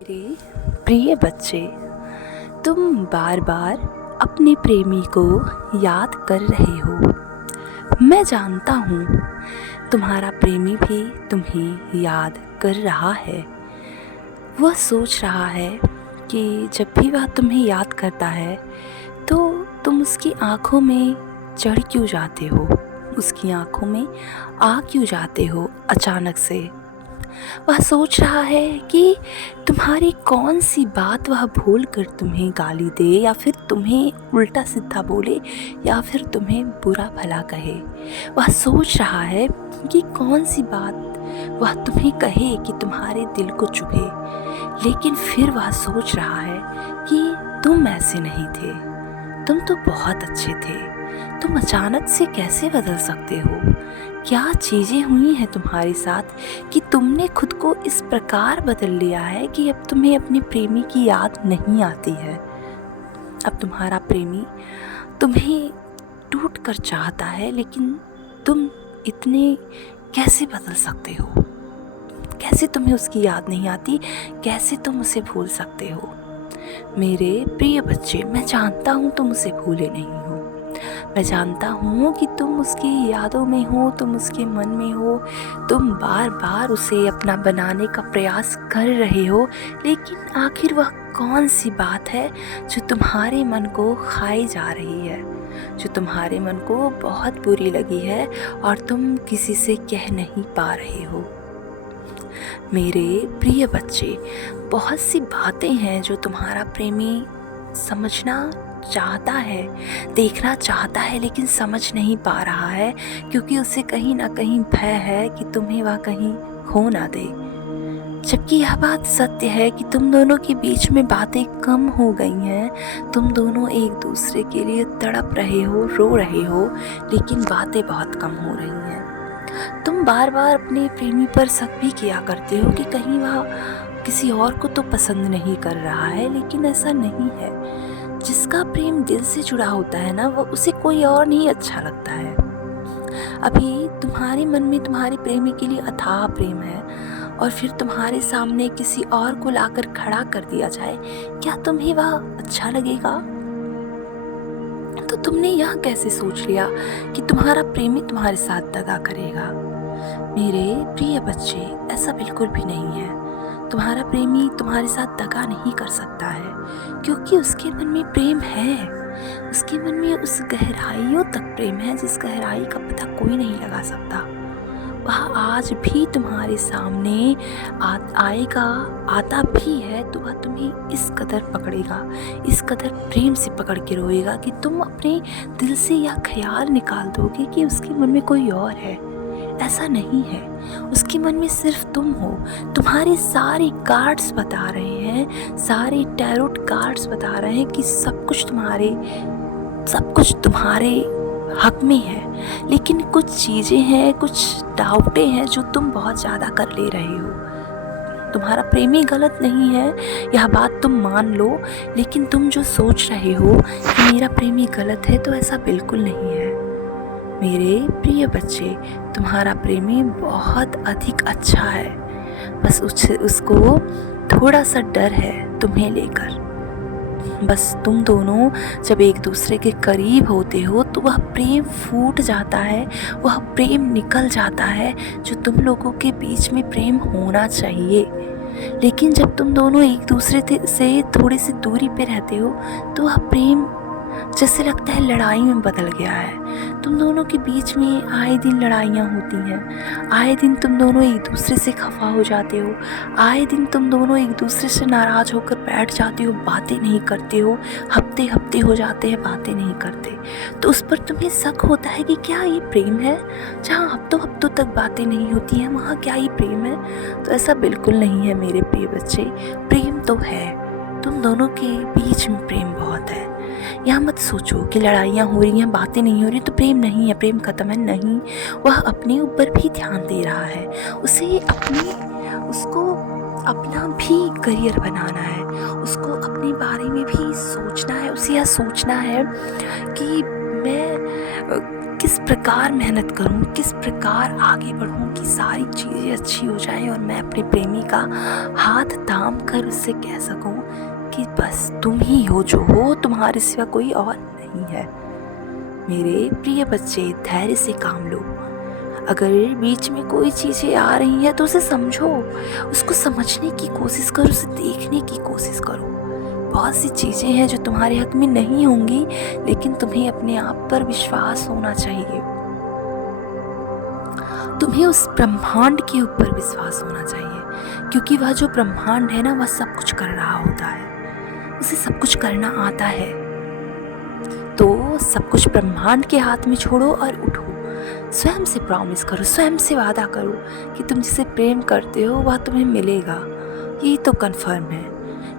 मेरे प्रिय बच्चे, तुम बार बार अपने प्रेमी को याद कर रहे हो। मैं जानता हूँ तुम्हारा प्रेमी भी तुम्हें याद कर रहा है। वह सोच रहा है कि जब भी वह तुम्हें याद करता है तो तुम उसकी आँखों में चढ़ क्यों जाते हो, उसकी आँखों में आ क्यों जाते हो अचानक से। वह सोच रहा है कि तुम्हारी कौन सी बात वह भूल कर तुम्हें गाली दे या फिर तुम्हें उल्टा सीधा बोले या फिर तुम्हें बुरा भला कहे। वह सोच रहा है कि कौन सी बात वह तुम्हें कहे कि तुम्हारे दिल को चुभे, लेकिन फिर वह सोच रहा है कि तुम ऐसे नहीं थे, तुम तो बहुत अच्छे थे। तुम अचानक से कैसे बदल सकते हो? क्या चीज़ें हुई हैं तुम्हारे साथ कि तुमने खुद को इस प्रकार बदल लिया है कि अब तुम्हें अपने प्रेमी की याद नहीं आती है। अब तुम्हारा प्रेमी तुम्हें टूट कर चाहता है, लेकिन तुम इतने कैसे बदल सकते हो? कैसे तुम्हें उसकी याद नहीं आती? कैसे तुम उसे भूल सकते हो? मेरे प्रिय बच्चे, मैं जानता हूँ तुम उसे भूले नहीं हो। मैं जानता हूँ कि तुम उसकी यादों में हो, तुम उसके मन में हो, तुम बार बार उसे अपना बनाने का प्रयास कर रहे हो, लेकिन आखिर वह कौन सी बात है जो तुम्हारे मन को खाई जा रही है, जो तुम्हारे मन को बहुत बुरी लगी है और तुम किसी से कह नहीं पा रहे हो। मेरे प्रिय बच्चे, बहुत सी बातें हैं जो तुम्हारा प्रेमी समझना चाहता है, देखना चाहता है, लेकिन समझ नहीं पा रहा है, क्योंकि उसे कहीं ना कहीं भय है कि तुम्हें वह कहीं खो ना दे। जबकि यह बात सत्य है कि तुम दोनों के बीच में बातें कम हो गई हैं। तुम दोनों एक दूसरे के लिए तड़प रहे हो, रो रहे हो, लेकिन बातें बहुत कम हो रही हैं। तुम बार बार अपने प्रेमी पर शक भी किया करते हो कि कहीं वह किसी और को तो पसंद नहीं कर रहा है, लेकिन ऐसा नहीं है। जिसका प्रेम दिल से जुड़ा होता है ना, वो उसे कोई और नहीं अच्छा लगता है। अभी तुम्हारे मन में तुम्हारे प्रेमी के लिए अथाह प्रेम है और फिर तुम्हारे सामने किसी और को लाकर खड़ा कर दिया जाए, क्या तुम्हें वह अच्छा लगेगा? तो तुमने यह कैसे सोच लिया कि तुम्हारा प्रेमी तुम्हारे साथ दगा करेगा? मेरे प्रिय बच्चे, ऐसा बिल्कुल भी नहीं है। तुम्हारा प्रेमी तुम्हारे साथ दगा नहीं कर सकता है, क्योंकि उसके मन में प्रेम है। उसके मन में उस गहराइयों तक प्रेम है जिस गहराई का पता कोई नहीं लगा सकता। वह आज भी तुम्हारे सामने आएगा, आता भी है तो वह तुम्हें इस कदर पकड़ेगा, इस कदर प्रेम से पकड़ के रोएगा कि तुम अपने दिल से यह ख्याल निकाल दोगे कि उसके मन में कोई और है। ऐसा नहीं है, उसके मन में सिर्फ तुम हो। तुम्हारे सारे कार्ड्स बता रहे हैं, सारे टैरोट कार्ड्स बता रहे हैं कि सब कुछ तुम्हारे हक में है, लेकिन कुछ चीज़ें हैं, कुछ डाउटें हैं जो तुम बहुत ज़्यादा कर ले रहे हो। तुम्हारा प्रेमी गलत नहीं है, यह बात तुम मान लो, लेकिन तुम जो सोच रहे हो कि मेरा प्रेमी गलत है, तो ऐसा बिल्कुल नहीं है। मेरे प्रिय बच्चे, तुम्हारा प्रेमी बहुत अधिक अच्छा है, बस उसको थोड़ा सा डर है तुम्हें लेकर। बस तुम दोनों जब एक दूसरे के करीब होते हो तो वह प्रेम फूट जाता है, वह प्रेम निकल जाता है जो तुम लोगों के बीच में प्रेम होना चाहिए। लेकिन जब तुम दोनों एक दूसरे से थोड़ी सी दूरी पे रहते हो तो वह प्रेम जैसे लगता है लड़ाई में बदल गया है। तुम दोनों के बीच में आए दिन लड़ाइयाँ होती हैं, आए दिन तुम दोनों एक दूसरे से खफा हो जाते हो, आए दिन तुम दोनों एक दूसरे से नाराज़ होकर बैठ जाते हो, बातें नहीं करते हो, हफ्ते हफ्ते हो जाते हैं बातें नहीं करते। तो उस पर तुम्हें शक होता है कि क्या ये प्रेम है? जहाँ हफ्तों हफ्तों तक बातें नहीं होती हैं, वहाँ क्या ये प्रेम है? तो ऐसा बिल्कुल नहीं है मेरे प्रिय बच्चे। प्रेम तो है, तुम दोनों के बीच में प्रेम बहुत है। यहाँ मत सोचो कि लड़ाइयाँ हो रही हैं, बातें नहीं हो रही तो प्रेम नहीं है, प्रेम खत्म है। नहीं, वह अपने ऊपर भी ध्यान दे रहा है। उसको अपना भी करियर बनाना है, उसको अपने बारे में भी सोचना है। उसे यह सोचना है कि मैं किस प्रकार मेहनत करूं, किस प्रकार आगे बढ़ूं कि सारी चीज़ें अच्छी हो जाएं और मैं अपने प्रेमी का हाथ थाम कर उससे कह सकूं कि बस तुम ही हो जो हो, तुम्हारे सिवा कोई और नहीं है। मेरे प्रिय बच्चे, धैर्य से काम लो। अगर बीच में कोई चीज़ें आ रही हैं तो उसे समझो, उसको समझने की कोशिश करो, उसे देखने की कोशिश करो। बहुत सी चीज़ें हैं जो तुम्हारे हक में नहीं होंगी, लेकिन तुम्हें अपने आप पर विश्वास होना चाहिए। तुम्हें उस ब्रह्मांड के ऊपर विश्वास होना चाहिए, क्योंकि वह जो ब्रह्मांड है ना, वह सब कुछ कर रहा होता है, उसे सब कुछ करना आता है। तो सब कुछ ब्रह्मांड के हाथ में छोड़ो और उठो। स्वयं से प्रॉमिस करो, स्वयं से वादा करो कि तुम जिसे प्रेम करते हो वह तुम्हें मिलेगा। यही तो कन्फर्म है,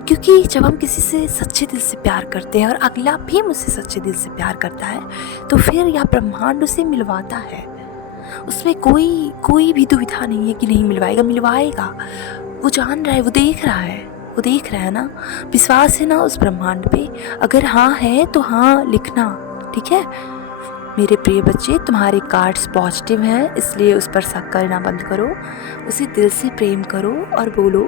क्योंकि जब हम किसी से सच्चे दिल से प्यार करते हैं और अगला भी मुझसे सच्चे दिल से प्यार करता है, तो फिर यह ब्रह्मांड उसे मिलवाता है। उसमें कोई भी दुविधा नहीं है कि नहीं मिलवाएगा, मिलवाएगा। वो जान रहा है, वो देख रहा है ना। विश्वास है ना उस ब्रह्मांड पे? अगर हाँ है तो हाँ लिखना, ठीक है? मेरे प्रिय बच्चे, तुम्हारे कार्ड्स पॉजिटिव हैं, इसलिए उस पर शक करना बंद करो। उसे दिल से प्रेम करो और बोलो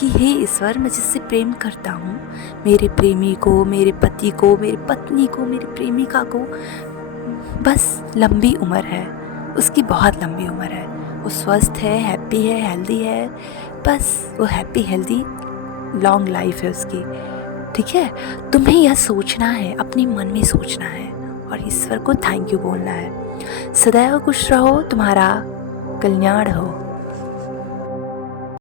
कि हे ईश्वर, मैं जिससे प्रेम करता हूँ, मेरे प्रेमी को, मेरे पति को, मेरी पत्नी को, मेरी प्रेमिका को बस लंबी उम्र है, उसकी बहुत लंबी उम्र है। वो स्वस्थ है, हैप्पी है, हेल्दी है, बस वो हैप्पी हेल्दी लॉन्ग लाइफ है उसकी, ठीक है? तुम्हें यह सोचना है, अपने मन में सोचना है और ईश्वर को थैंक यू बोलना है। सदैव खुश रहो, तुम्हारा कल्याण हो।